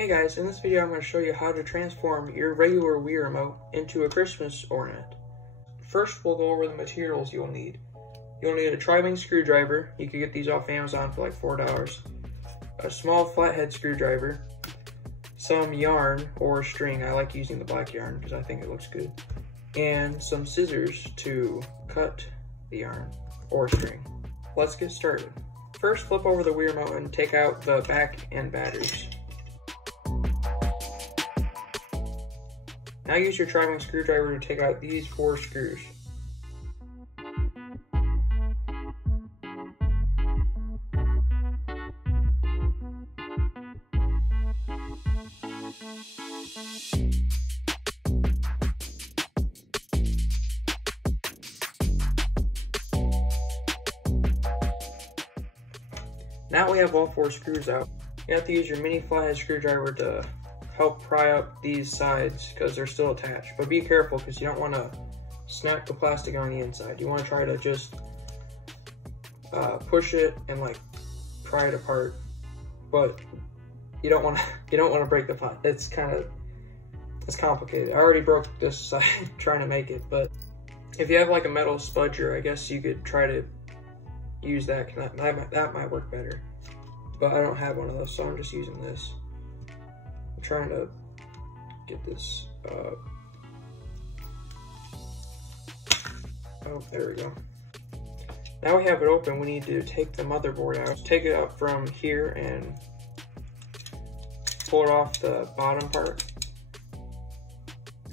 Hey guys, in this video I'm going to show you how to transform your regular Wii remote into a Christmas ornament. First, we'll go over the materials you'll need. You'll need a tri-wing screwdriver. You can get these off Amazon for like $4. A small flathead screwdriver. Some yarn or string. I like using the black yarn because I think it looks good. And some scissors to cut the yarn or string. Let's get started. First, flip over the Wii remote and take out the back and batteries. Now use your tri-wing screwdriver to take out these 4 screws. Now we have all 4 screws out. You have to use your mini flathead screwdriver to help pry up these sides because they're still attached. But be careful because you don't want to snap the plastic on the inside. You want to try to just push it and like pry it apart. But you don't want to break the pot. It's complicated. I already broke this side trying to make it. But if you have like a metal spudger, I guess you could try to use that. That might work better. But I don't have one of those, so I'm just using this. I'm trying to get this, oh, there we go. Now we have it open, we need to take the motherboard out. Take it up from here and pull it off the bottom part.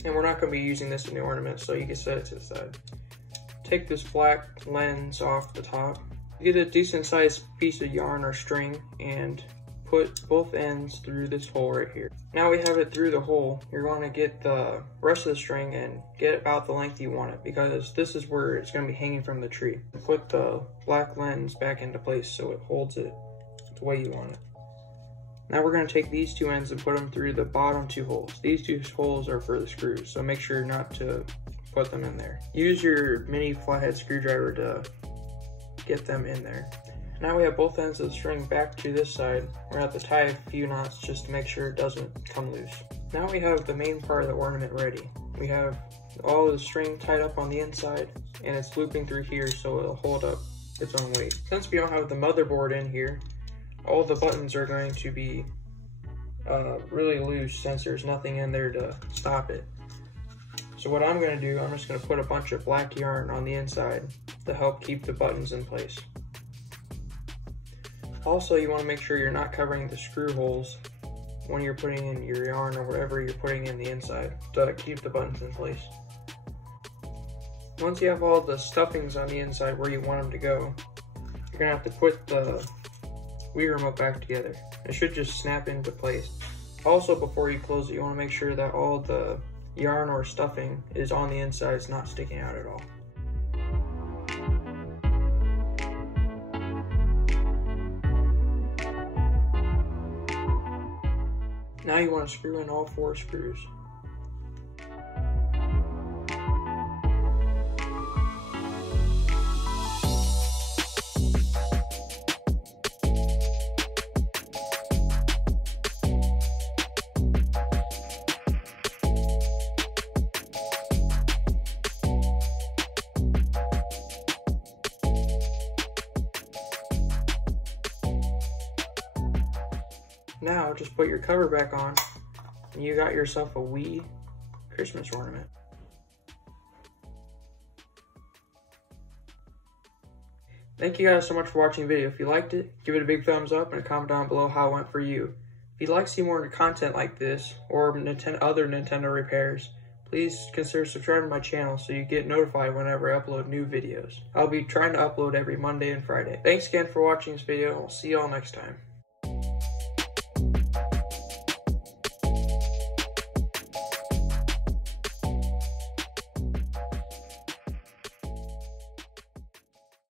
And we're not going to be using this in the ornament, so you can set it to the side. Take this black lens off the top. Get a decent sized piece of yarn or string and put both ends through this hole right here. Now we have it through the hole, you're going to get the rest of the string and get about the length you want it because this is where it's going to be hanging from the tree. Put the black lens back into place so it holds it the way you want it. Now we're going to take these 2 ends and put them through the bottom 2 holes. These 2 holes are for the screws, so make sure not to put them in there. Use your mini flathead screwdriver to get them in there. Now we have both ends of the string back to this side. We're going to have to tie a few knots just to make sure it doesn't come loose. Now we have the main part of the ornament ready. We have all the string tied up on the inside and it's looping through here so it'll hold up its own weight. Since we don't have the motherboard in here, all the buttons are going to be really loose since there's nothing in there to stop it. So what I'm going to do, I'm just going to put a bunch of black yarn on the inside to help keep the buttons in place. Also, you want to make sure you're not covering the screw holes when you're putting in your yarn or whatever you're putting in the inside to keep the buttons in place. Once you have all the stuffings on the inside where you want them to go, you're going to have to put the Wii remote back together. It should just snap into place. Also, before you close it, you want to make sure that all the yarn or stuffing is on the inside, it's not sticking out at all. Now you want to screw in all 4 screws. Now just put your cover back on and you got yourself a Wii Christmas ornament. Thank you guys so much for watching the video. If you liked it, give it a big thumbs up and comment down below how it went for you. If you'd like to see more content like this or other Nintendo repairs, please consider subscribing to my channel so you get notified whenever I upload new videos. I'll be trying to upload every Monday and Friday. Thanks again for watching this video and we'll see y'all next time.